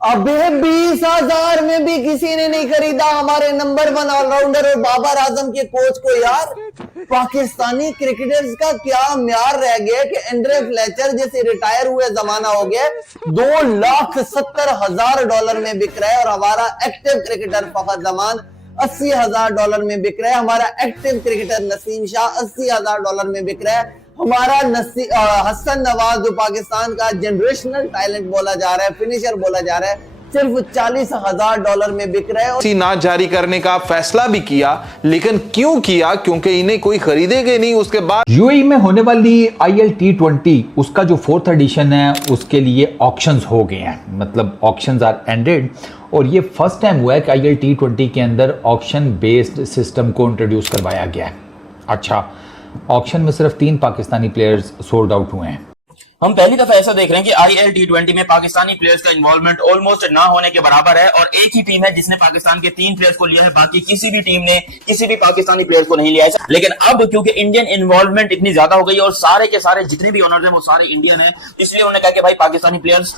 अबे 20,000 में भी किसी ने नहीं खरीदा हमारे नंबर 1 ऑलराउंडर और बाबर आजम के कोच को यार। पाकिस्तानी क्रिकेटर्स का क्या म्यार रह गया कि एंड्रे फ्लेचर जैसे रिटायर हुए जमाना हो गया, $2,70,000 में बिक रहा है और हमारा एक्टिव क्रिकेटर फखर जमान $80,000 में बिक रहा है। हमारा एक्टिव क्रिकेटर नसीम शाह $80,000 में बिक रहा है। हमारा हसन नवाज जो पाकिस्तान का जनरेशनल टैलेंट बोला जा रहा है, फिनिशर बोला जा रहा है, सिर्फ $40,000 में बिक रहा है। ना जारी करने का फैसला भी किया, लेकिन क्यों किया? क्योंकि इन्हें कोई खरीदेगा नहीं। उसके बाद यूएई में होने वाली ILT20 उसका जो 4th एडिशन है उसके लिए ऑक्शंस हो गए हैं, मतलब ऑक्शंस आर एंडेड। और ये फर्स्ट टाइम हुआ है कि ILT20 के अंदर ऑक्शन बेस्ड सिस्टम को इंट्रोड्यूस करवाया गया है। अच्छा, ऑक्शन में सिर्फ 3 पाकिस्तानी प्लेयर्स सोल्ड आउट हुए हैं। हम पहली दफा ऐसा देख रहे हैं कि ILT20 में पाकिस्तानी प्लेयर्स का इन्वॉल्वमेंट ऑलमोस्ट ना होने के बराबर है और एक ही टीम है जिसने पाकिस्तान के 3 प्लेयर्स को लिया है, बाकी किसी भी टीम ने किसी भी पाकिस्तानी प्लेयर्स को नहीं लिया है। लेकिन अब क्योंकि इंडियन इन्वॉल्वमेंट इतनी ज्यादा हो गई है और सारे के सारे जितने भी ऑनर्स हैं वो सारे इंडियन है, इसलिए उन्होंने कहा कि भाई पाकिस्तानी प्लेयर्स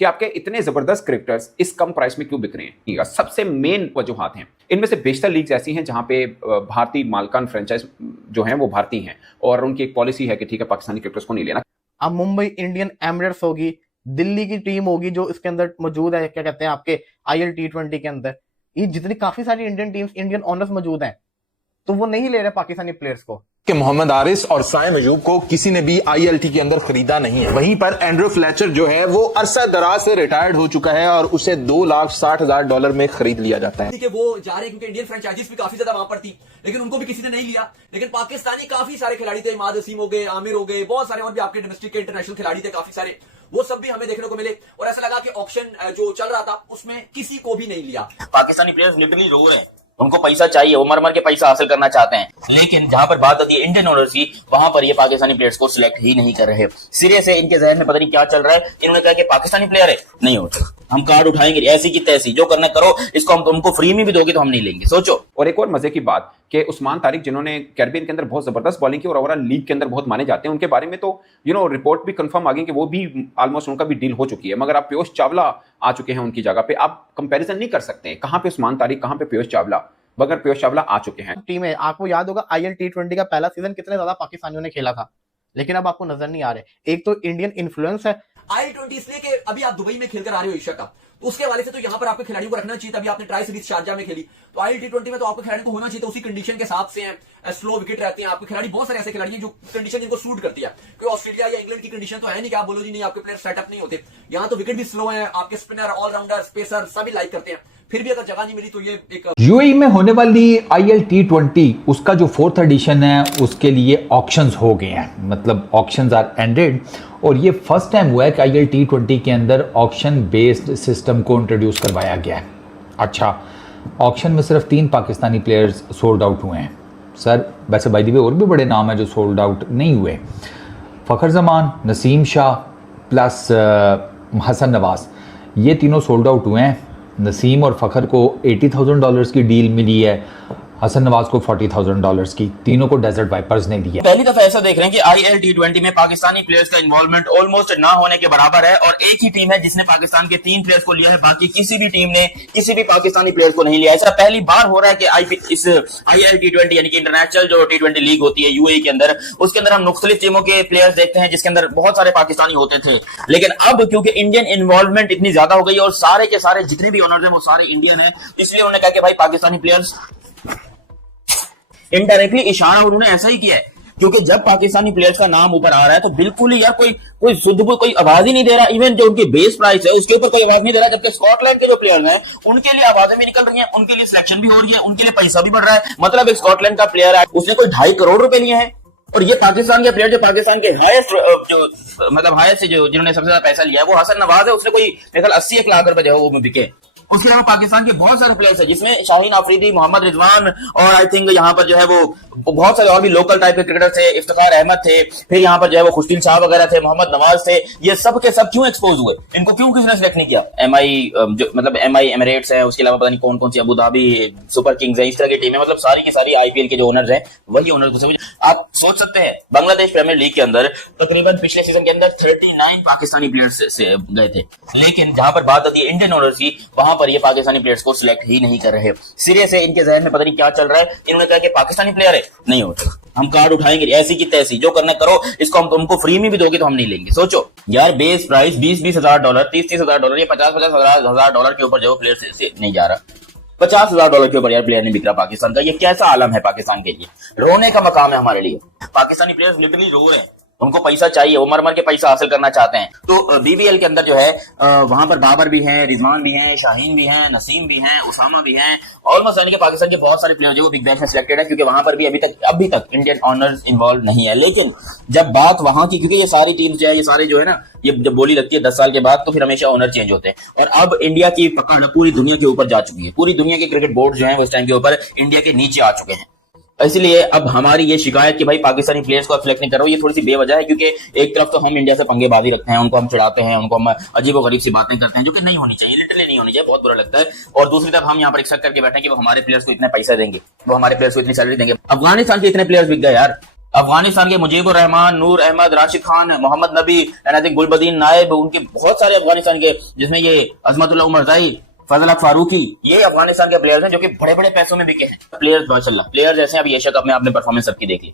कि आपके इतने जबरदस्त क्रिकेटर्स इस कम प्राइस में क्यों बिक रहे हैं। सबसे मेन वजूहात हैं, इनमें से बेशतर लीग्स ऐसी हैं जहां पे भारतीय मालकान फ्रेंचाइज जो हैं वो भारतीय हैं और उनकी एक पॉलिसी है कि ठीक है पाकिस्तानी क्रिकेटर्स को नहीं लेना। अब मुंबई इंडियन एमिरेट्स होगी, दिल्ली की टीम होगी जो इसके अंदर मौजूद है, क्या कहते हैं आपके ILT20 के अंदर, ये जितनी काफी सारी इंडियन टीम्स, इंडियन ऑनर्स मौजूद हैं, तो वो नहीं ले रहे पाकिस्तानी प्लेयर्स को। कि मोहम्मद आरिस और साइम अयूब को किसी ने भी ILT के अंदर खरीदा नहीं है। वहीं पर एंड्रू फ्लेचर जो है वो अरसा दराज से रिटायर्ड हो चुका है और उसे $2,60,000 में खरीद लिया जाता है। कि वो जा रहे हैं क्योंकि इंडियन फ्रेंचाइजीज भी काफी ज्यादा वहां पर थी, लेकिन उनको भी किसी ने नहीं लिया। लेकिन पाकिस्तानी काफी सारे खिलाड़ी थे, इमाद वसीम हो गए, आमिर हो गए, बहुत सारे और भी आपके डोमेस्टिक के इंटरनेशनल खिलाड़ी थे काफी सारे, वो सब भी हमें देखने को मिले और ऐसा लगा कि ऑक्शन जो चल रहा था उसमें किसी को भी नहीं लिया। पाकिस्तानी प्लेयर्स लिटरली रो रहे हैं, उनको पैसा चाहिए, वो मर मर के पैसा हासिल करना चाहते हैं, लेकिन जहां पर बात होती है इंडियन ओनर्स की, वहां पर ये पाकिस्तानी प्लेयर्स को सिलेक्ट ही नहीं कर रहे। सिरे से इनके जहन में पता नहीं क्या चल रहा है। इन्होंने कहा कि पाकिस्तानी प्लेयर है, नहीं होता, हम कार्ड उठाएंगे ऐसी की तैसी, जो करना करो, इसको हम तुमको फ्री में भी दोगे तो हम नहीं लेंगे। सोचो। और एक और मजे की बात कि उस्मान तारिक जिन्होंने कैरिबियन के अंदर बहुत जबरदस्त बॉलिंग की और ओवरऑल लीग के अंदर बहुत माने जाते हैं, उनके बारे में तो रिपोर्ट भी कंफर्म आ गई कि वो भी ऑलमोस्ट उनका भी डील हो चुकी है। मगर आप पीयूष चावला आ चुके हैं उनकी जगह पे, आप कंपैरिजन नहीं कर सकते कहां पे उस्मान तारिक, कहां पे पीयूष चावला, मगर पीयूष चावला आ चुके हैं। टीम है, आपको याद होगा ILT20 का पहला सीजन कितने ज्यादा पाकिस्तानियों ने खेला था, लेकिन अब आपको नजर नहीं आ रहे। एक तो इंडियन इन्फ्लुएंस है। IL20 इसलिए कि अभी आप दुबई में खेलकर आ रहे हो एशिया कप, तो उसके हवाले से तो यहाँ पर आपके खिलाड़ियों को रखना चाहिए। तभी आपने ट्राई सीरीज शारजा में खेली, तो ILT20 में तो आपके खिलाड़ी को होना चाहिए, तो उसी कंडीशन के हिसाब से हैं, स्लो विकेट रहते हैं आपके खिलाड़ी, बहुत सारे ऐसे खिलाड़ी हैं जो कंडीशन जिनको सूट करती है। कोई ऑस्ट्रेलिया या इंग्लैंड की कंडीशन तो है नहीं कि आप बोलो जी नहीं आपके प्लेयर सेटअप नहीं होते। यहाँ तो विकेट भी स्लो है, आपके स्पिनर, ऑलराउंडर, स्पेसर सभी लाइक करते हैं, फिर भी अगर जगह नहीं मिली तो ये एक यूएई में होने वाली ILT20 उसका जो 4th एडिशन है उसके लिए ऑक्शंस हो गए हैं, मतलब ऑक्शंस आर एंडेड। और ये फर्स्ट टाइम हुआ है कि ILT20 के अंदर ऑक्शन बेस्ड सिस्टम को इंट्रोड्यूस करवाया गया है। अच्छा, ऑक्शन में सिर्फ 3 पाकिस्तानी प्लेयर्स सोल्ड आउट हुए हैं। सर वैसे बाय द वे और भी बड़े नाम हैं जो सोल्ड आउट नहीं हुए। फखर जमान, नसीम शाह प्लस हसन नवाज, ये तीनों सोल्ड आउट हुए हैं। नसीम और फ़खर को $80,000 की डील मिली है, हसन नवाज को $40,000 की, तीनों को डेजर्ट वाइपर्स ने दिया। पहली दफा ऐसा देख रहे हैं कि ILT20 में पाकिस्तानी प्लेयर्स का इन्वॉल्वमेंट ऑलमोस्ट ना होने के बराबर है और एक ही टीम है जिसने पाकिस्तान के 3 प्लेयर्स को लिया है, बाकी किसी भी टीम ने किसी भी पाकिस्तानी प्लेयर्स को नहीं लिया। ऐसा पहली बार हो रहा है कि इस ILT20 यानी कि इंटरनेशनल जो T20 लीग होती है यूएई के अंदर, उसके अंदर हम मुख्तलिफ टीमों के प्लेयर्स देखते हैं जिसके अंदर बहुत सारे पाकिस्तानी होते थे। लेकिन अब क्योंकि इंडियन इन्वॉल्वमेंट इतनी ज्यादा हो गई और सारे के सारे जितने भी ऑनर्स हैं वो सारे इंडियन है, इसलिए उन्होंने कहा कि भाई पाकिस्तानी प्लेयर्स, इनडायरेक्टली इशारा उन्होंने ऐसा ही किया है, क्योंकि जब पाकिस्तानी प्लेयर्स का नाम ऊपर आ रहा है तो बिल्कुल ही यार कोई शुद्ध कोई आवाज ही नहीं दे रहा। इवन जो उनकी बेस प्राइस है उसके ऊपर कोई आवाज नहीं दे रहा, जबकि स्कॉटलैंड के जो प्लेयर्स हैं उनके लिए आवाजें भी निकल रही हैं, उनके लिए सिलेक्शन भी हो रही है, उनके लिए पैसा भी बढ़ रहा है। मतलब एक स्कॉटलैंड का प्लेयर है, उसने कोई 2.5 करोड़ रुपए लिए हैं, और ये पाकिस्तान के प्लेयर जो पाकिस्तान के हाईएस्ट जो मतलब हाईएस्ट जो जिन्होंने सबसे ज्यादा पैसा लिया है वो हसन नवाज है, उसने कोई 80 लाख रुपए जो है वो बिके। उसके अलावा पाकिस्तान के बहुत सारे प्लेयर्स हैं जिसमें शाहीन आफरीदी, मोहम्मद रिजवान और आई थिंक यहाँ पर जो है वो बहुत सारे और भी लोकल टाइप के क्रिकेटर थे, इफ्तिखार अहमद थे, फिर यहाँ पर जो है वो खुशदिल शाह वगैरह थे, मोहम्मद नवाज थे, ये सब के सब क्यों एक्सपोज हुए? इनको क्यों किसी ने सिलेक्ट नहीं किया? एमआई एमिरेट्स है, उसके अलावा पता नहीं कौन कौन सी अबू धाबी सुपर किंग्स है, इस तरह की टीमें, मतलब सारी की सारी आईपीएल के जो ओनर्स हैं वही ओनर्स को समझ। आप सोच सकते हैं बांग्लादेश प्रीमियर लीग के अंदर तकरीबन पिछले सीजन के अंदर 39 पाकिस्तानी प्लेयर्स से गए थे, लेकिन जहां पर बात आती है इंडियन ओनर्स की, वहां पर ये पाकिस्तानी प्लेयर्स को सिलेक्ट ही नहीं कर रहे। सिरे से इनके जहन में पता नहीं क्या चल रहा है, इन्होंने कहा कि पाकिस्तानी प्लेयर है नहीं होता, हम कार्ड उठाएंगे ऐसी की तैसी, जो करना करो, इसको हम तुमको फ्री में भी दोगे तो हम नहीं लेंगे। सोचो यार, बेस प्राइस $20,000, $30,000, ये $50,000 के ऊपर जो प्लेयर से नहीं जा रहा, $50,000 के ऊपर यार प्लेयर नहीं बिक रहा पाकिस्तान का। ये कैसा आलम है पाकिस्तान के लिए? रोने का मकाम है हमारे लिए। पाकिस्तानी प्लेयर्स लिटरली रो रहे हैं, उनको पैसा चाहिए, वो मर के पैसा हासिल करना चाहते हैं। तो बीबीएल के अंदर जो है वहां पर बाबर भी हैं, रिजवान भी हैं, शाहीन भी हैं, नसीम भी हैं, उसामा भी हैं, ऑलमोस्ट यानी कि पाकिस्तान के बहुत सारे प्लेयर जो बिग बैश में सिलेक्टेड है, क्योंकि वहां पर भी अभी तक इंडियन ऑनर्स इन्वॉल्व नहीं है। लेकिन जब बात वहां की, क्योंकि ये सारी टीम्स जो है, ये सारे जो है ना, ये जब बोली लगती है 10 साल के बाद, तो फिर हमेशा ओनर चेंज होते हैं। और अब इंडिया की पकड़ पूरी दुनिया के ऊपर जा चुकी है, पूरी दुनिया के क्रिकेट बोर्ड जो है वो इस टाइम के ऊपर इंडिया के नीचे आ चुके हैं। इसलिए अब हमारी ये शिकायत कि भाई पाकिस्तानी प्लेयर्स को सिलेक्ट नहीं कर रहे हो, ये थोड़ी सी बेवजह है, क्योंकि एक तरफ तो हम इंडिया से पंगेबाजी रखते हैं, उनको हम चिढ़ाते हैं, उनको हम अजीब और गरीब सी बातें करते हैं जो कि नहीं होनी चाहिए, लिटरली नहीं होनी चाहिए, बहुत बुरा लगता है। और दूसरी तरफ हम यहाँ पर एक्सेप्ट करके बैठे हैं कि वो हमारे प्लेयर्स को इतने पैसे देंगे, वो हमारे प्लेयर्स को इतनी सैलरी देंगे। अफगानिस्तान के इतने प्लेयर्स बिक गए यार, अफगानिस्तान के मुजीबुर रहमान, नूर अहमद, राशिद खान, मोहम्मद नबी, गुलबदीन नायब, उनके बहुत सारे अफगानिस्तान के, जिसमें ये अजमतुल्लाह उमरजाई, फजल फारूकी, ये अफगानिस्तान के प्लेयर्स हैं जो कि बड़े बड़े पैसों में बिके हैं। प्लेयर्स माशाल्लाह, प्लेयर्स जैसे अभी एशिया कप में आपने परफॉर्मेंस सबकी देख ली,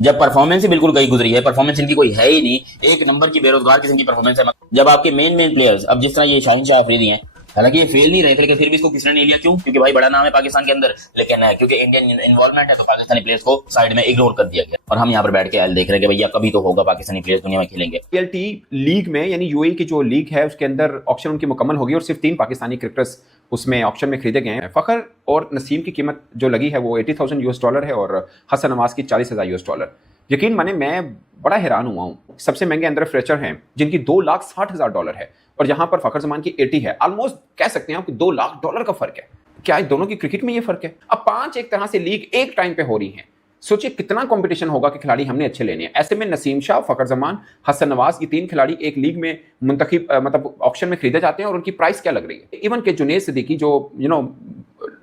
जब परफॉर्मेंस ही बिल्कुल गई गुजरी है, परफॉर्मेंस इनकी कोई है ही नहीं, एक नंबर की बेरोजगार किस्म की परफॉर्मेंस है। जब आपके मेन प्लेयर्स, अब जिस तरह ये शाहीन शाह अफरीदी हैं, हालांकि ये फेल नहीं रहे थे, लेकिन फिर भी इसको किसने नहीं लिया? क्यों? क्योंकि भाई बड़ा नाम है पाकिस्तान के अंदर, लेकिन क्योंकि इंडियन इन्वॉल्वमेंट है तो पाकिस्तानी प्लेयर्स को साइड में इग्नोर कर दिया गया। और हम यहाँ पर बैठ के एल देख रहे हैं कि भैया कभी तो होगा पाकिस्तानी प्लेयर्स दुनिया में खेलेंगे। आईएलटी लीग में, यानी यूएई की जो लीग है उसके अंदर ऑक्शन उनकी मुकम्मल होगी और सिर्फ 3 पाकिस्तानी क्रिकेटर्स उसमें ऑक्शन में खरीदे गए हैं। फखर और नसीम की कीमत जो लगी है वो $80,000 है और हसन नवाज की $40,000। यकीन माने मैं बड़ा हैरान हुआ हूँ। सबसे महंगे अंदर फ्रेचर हैं जिनकी $2,60,000 है और यहाँ पर फखर जमान की 80 है। ऑलमोस्ट कह सकते हैं आप $2 लाख का फर्क है। क्या दोनों की क्रिकेट में ये फर्क है? अब 5 एक तरह से लीग एक टाइम पे हो रही है। सोचिए कितना कंपटीशन होगा कि खिलाड़ी हमने अच्छे लेने हैं। ऐसे में नसीम शाह, फखर जमान, हसन नवाज, ये 3 खिलाड़ी एक लीग में मुंतखब मतलब ऑक्शन में खरीदे जाते हैं और उनकी प्राइस क्या लग रही है? इवन के जुनैद सिद्दीकी जो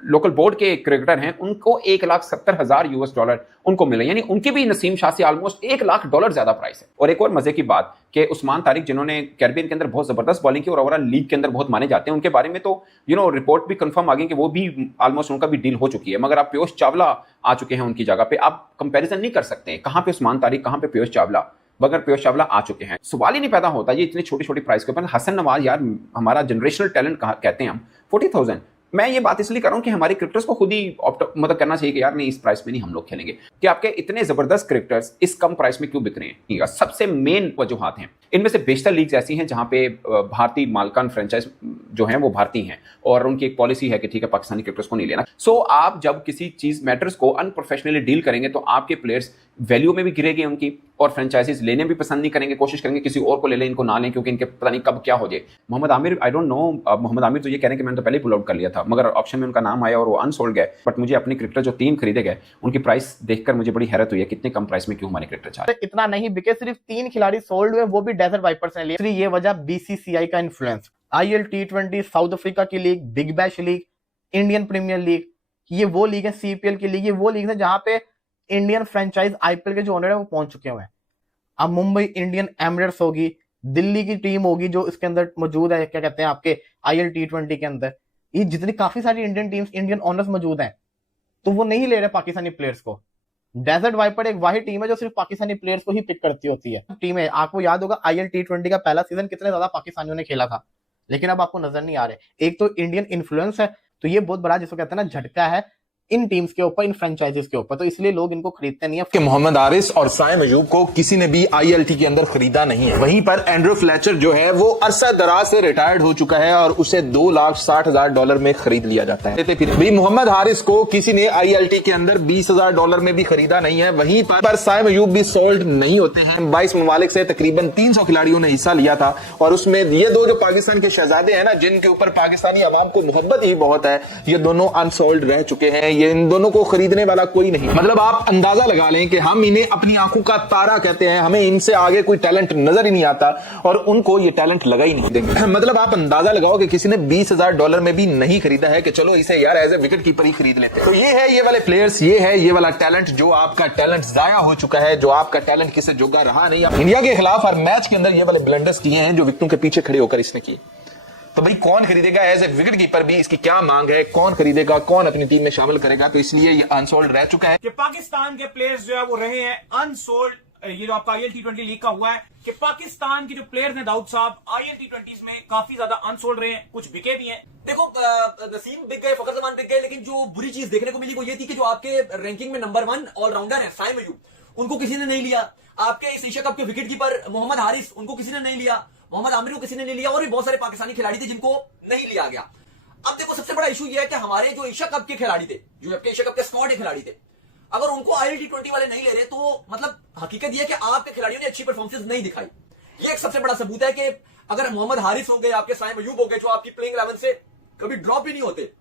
लोकल बोर्ड के क्रिकेटर हैं, उनको $1,70,000 उनको मिले, यानी उनकी भी नसीम शाह से ऑलमोस्ट $1 लाख ज्यादा प्राइस है। और एक और मजे की बात कि उस्मान तारिक जिन्होंने कैरिबियन के अंदर बहुत जबरदस्त बॉलिंग की और ओवरऑल लीग के अंदर बहुत माने जाते हैं, उनके बारे में तो रिपोर्ट भी कंफर्म आ गई कि वो भी ऑलमोस्ट उनका भी डील हो चुकी है। मगर आप पीयूष चावला आ चुके हैं उनकी जगह पे, आप कंपेरिजन नहीं कर सकते कहां पे उस्मान तारिक, कहां पे पीयूष चावला, मगर पीयूष चावला आ चुके हैं। सवाल ही नहीं पैदा होता ये इतनी छोटी छोटी प्राइस के ऊपर। हसन नवाज यार हमारा जनरेशनल टैलेंट कहते हैं हम, 40,000। मैं ये बात इसलिए कर रहा हूं कि हमारे क्रिकेटर्स को खुद ही मतलब करना चाहिए कि यार नहीं, इस प्राइस में नहीं हम लोग खेलेंगे। कि आपके इतने जबरदस्त क्रिकेटर्स इस कम प्राइस में क्यों बिक रहे हैं? सबसे मेन वजूहात हैं। इनमें से बेशतर लीग्स ऐसी हैं जहां पे भारतीय मालकान फ्रेंचाइज जो हैं वो भारतीय हैं और उनकी एक पॉलिसी है कि ठीक है पाकिस्तानी क्रिकेटर्स को नहीं लेना। सो आप जब किसी चीज मैटर्स को अनप्रोफेशनली डील करेंगे तो आपके प्लेयर्स वैल्यू में भी गिरेगी उनकी, और फ्रेंचाइजीज लेने भी पसंद नहीं करेंगे, कोशिश करेंगे किसी और को ले लें, इनको ना लें, क्योंकि इनके पता नहीं कब क्या हो जाए। Mohammad Aamir, I don't know, Mohammad Aamir तो ये कह रहे हैं कि मैंने तो पहले पुल आउट कर लिया था, मगर ऑप्शन में उनका नाम आया और वो अनसोल्ड गए। बट मुझे अपने क्रिकेटर जो 3 खरीदे गए उनकी प्राइस देखकर मुझे बड़ी हैरत हुई है, कितने कम प्राइस में क्यों हमारे क्रिकेटर चाह रहे हैं। इतना नहीं बिके, सिर्फ 3 खिलाड़ी सोल्ड हुए, वो भी डेजर्ट वाइपर्स ने लिए। ये वजह बीसीसीआई का influence. IL T20, South Africa की league, Big Bash League, Indian Premier League, ये वो लीग है, सीपीएल की लीग, ये वो लीग है जहां पे इंडियन फ्रेंचाइज आईपीएल के जो ओनर है वो पहुंच चुके हुए हैं। अब मुंबई इंडियन एमिरेट्स होगी, दिल्ली की टीम होगी जो इसके अंदर मौजूद है, क्या कहते हैं आपके आईएल T20 के अंदर, ये जितनी काफी सारी इंडियन टीम्स, इंडियन ओनर्स मौजूद हैं, तो वो नहीं ले रहे पाकिस्तानी प्लेयर्स को। डेजर्ट वाइपर एक वाहिद टीम है जो सिर्फ पाकिस्तानी प्लेयर्स को ही पिक करती होती है। टीम है, आपको याद होगा आईएल T20 का पहला सीजन कितने ज्यादा पाकिस्तानियों ने खेला था, लेकिन अब आपको नजर नहीं आ रहे। एक तो इंडियन इन्फ्लुएंस है, तो ये बहुत बड़ा जिसको कहते हैं ना झटका है इन टीम्स के ऊपर, इन फ्रेंचाइजीज के ऊपर, तो इसलिए लोग इनको खरीदते नहीं है। कि मोहम्मद आरिस और साइम अयूब को किसी ने भी आईएलटी के अंदर खरीदा नहीं है। वहीं पर एंड्रू फ्लेचर जो है वो अरसा दराज से रिटायर्ड हो चुका है और उसे $2,60,000 में खरीद लिया जाता है। फिर भी मोहम्मद हारिस को किसी ने आईएलटी के अंदर $20,000 में भी खरीदा नहीं है। वहीं पर साइम अयूब भी सोल्ड नहीं होते हैं। 22 ममालिक से तकरीबन 300 खिलाड़ियों ने हिस्सा लिया था और उसमें ये 2 जो पाकिस्तान के शहजादे हैं ना, जिनके ऊपर पाकिस्तानी अवाम को मोहब्बत ही बहुत है, ये दोनों अनसोल्ड रह चुके हैं। कोई है, इन दोनों को खरीदने वाला कोई नहीं। मतलब आप अंदाजा लगा लें कि हम इन्हें अपनी आंखों का तारा कहते हैं, हमें इनसे आगे कोई टैलेंट नजर ही नहीं आता और उनको ये टैलेंट लगा ही नहीं देंगे। मतलब आप अंदाजा लगाओ कि किसी ने $20,000 में भी नहीं खरीदा है कि चलो इसे यार एज ए विकेट कीपर ही खरीद लेते। तो ये है ये वाले प्लेयर्स, ये है ये वाला टैलेंट, जो आपका टैलेंट जाया हो चुका है, जो आपका टैलेंट किसी जोगा रहा नहीं। इंडिया के खिलाफ हर मैच के अंदर ये वाले ब्लंडर्स किए हैं जो विकेटों के पीछे खड़े होकर इसने किए। तो भाई कौन खरीदेगा एज ए विकेट कीपर भी, इसकी क्या मांग है, कौन खरीदेगा, कौन अपनी टीम में शामिल करेगा? तो इसलिए ये अनसोल्ड रह चुका है कि पाकिस्तान के प्लेयर्स जो है वो रहे हैं अनसोल्ड। ये जो आपका IL T20 लीग का हुआ है कि पाकिस्तान के जो प्लेयर्स हैं दाऊद साहब IL T20 में काफी ज्यादा अनसोल्ड रहे हैं, कुछ बिके भी हैं। देखो नसीम बिक गए, फखर जमान बिक गए, लेकिन जो बुरी चीज देखने को मिली वो ये थी कि जो आपके रैंकिंग में नंबर 1 ऑलराउंडर है साइम अयूब, उनको किसी ने नहीं लिया। आपके इस एशिया कप के विकेट कीपर मोहम्मद हारिस, उनको किसी ने नहीं लिया। मोहम्मद आमिर को किसी ने नहीं लिया और भी बहुत सारे पाकिस्तानी खिलाड़ी थे जिनको नहीं लिया गया। अब देखो सबसे बड़ा इशू यह है कि हमारे जो एशिया कप के खिलाड़ी थे, जो आपके एशिया कप के स्क्वाड के खिलाड़ी थे, अगर उनको IL T20 वाले नहीं ले रहे तो मतलब हकीकत यह है कि आपके खिलाड़ियों ने अच्छी परफॉर्मेंस नहीं दिखाई। ये एक सबसे बड़ा सबूत है कि अगर मोहम्मद हारिस हो गए, आपके साइम अयूब हो गए, जो आपकी प्लेइंग 11 से कभी ड्रॉप ही नहीं होते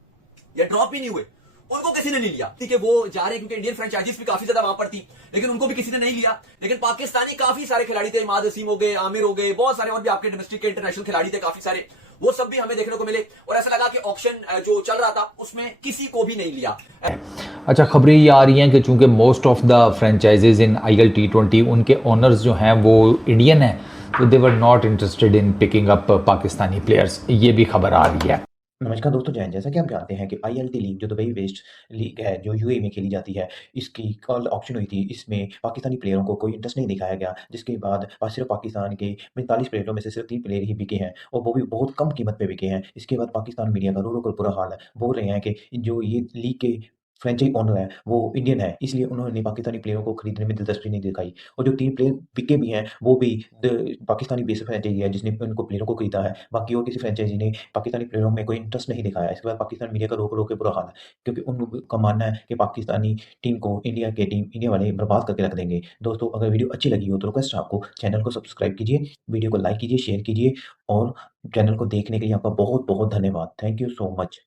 या ड्रॉप ही नहीं हुए, उनको किसी ने नहीं लिया। ठीक है, वो जा रहे हैं क्योंकि इंडियन फ्रेंचाइजीज भी काफी ज्यादा वहां पर थी, लेकिन उनको भी किसी ने नहीं लिया। लेकिन पाकिस्तानी काफी सारे खिलाड़ी थे, इमाद वसीम हो गए, आमिर हो गए, बहुत सारे और भी आपके डोमेस्टिक के इंटरनेशनल खिलाड़ी थे काफी सारे, वो सब भी हमें देखने को मिले और ऐसा लगा कि ऑक्शन जो चल रहा था उसमें किसी को भी नहीं लिया। अच्छा, खबरें ये आ रही हैं कि चूंकि most of the franchises in IL T20 उनके ओनर्स जो हैं वो इंडियन हैं, तो they were not interested in picking up Pakistani players, ये भी खबर आ रही है। नमस्कार दोस्तों, जय हिंद। जैसा कि हम जानते हैं कि ILT लीग जो दुबई बेस्ड लीग है, जो UAE में खेली जाती है, इसकी कल ऑक्शन हुई थी। इसमें पाकिस्तानी प्लेयरों को कोई इंटरेस्ट नहीं दिखाया गया, जिसके बाद सिर्फ पाकिस्तान के 45 प्लेयरों में से सिर्फ 3 प्लेयर ही बिके हैं और वो भी बहुत कम कीमत पे बिके हैं। इसके बाद पाकिस्तान मीडिया का रो रो कर बुरा हाल है, बोल रहे हैं कि जो ये लीग के फ्रेंचाइजी ओनर है वो इंडियन है, इसलिए उन्होंने पाकिस्तानी प्लेयरों को खरीदने में दिलचस्पी नहीं दिखाई। और जो 3 प्लेयर बिके भी हैं वो भी पाकिस्तानी बेस्ड फ्रेंचाइजी है जिसने उनको प्लेयरों को खरीदा है। बाकी और किसी फ्रेंचाइजी ने पाकिस्तानी प्लेयरों में कोई इंटरेस्ट नहीं दिखाया। इसके बाद पाकिस्तान मीडिया का रो के बुरा हाल है, क्योंकि उनका मानना है कि पाकिस्तानी टीम को इंडिया वाले बर्बाद करके रख देंगे। दोस्तों, अगर वीडियो अच्छी लगी हो तो रिक्वेस्ट है आपको चैनल को सब्सक्राइब कीजिए, वीडियो को लाइक कीजिए, शेयर कीजिए और चैनल को देखने के लिए आपका बहुत बहुत धन्यवाद। Thank you so much.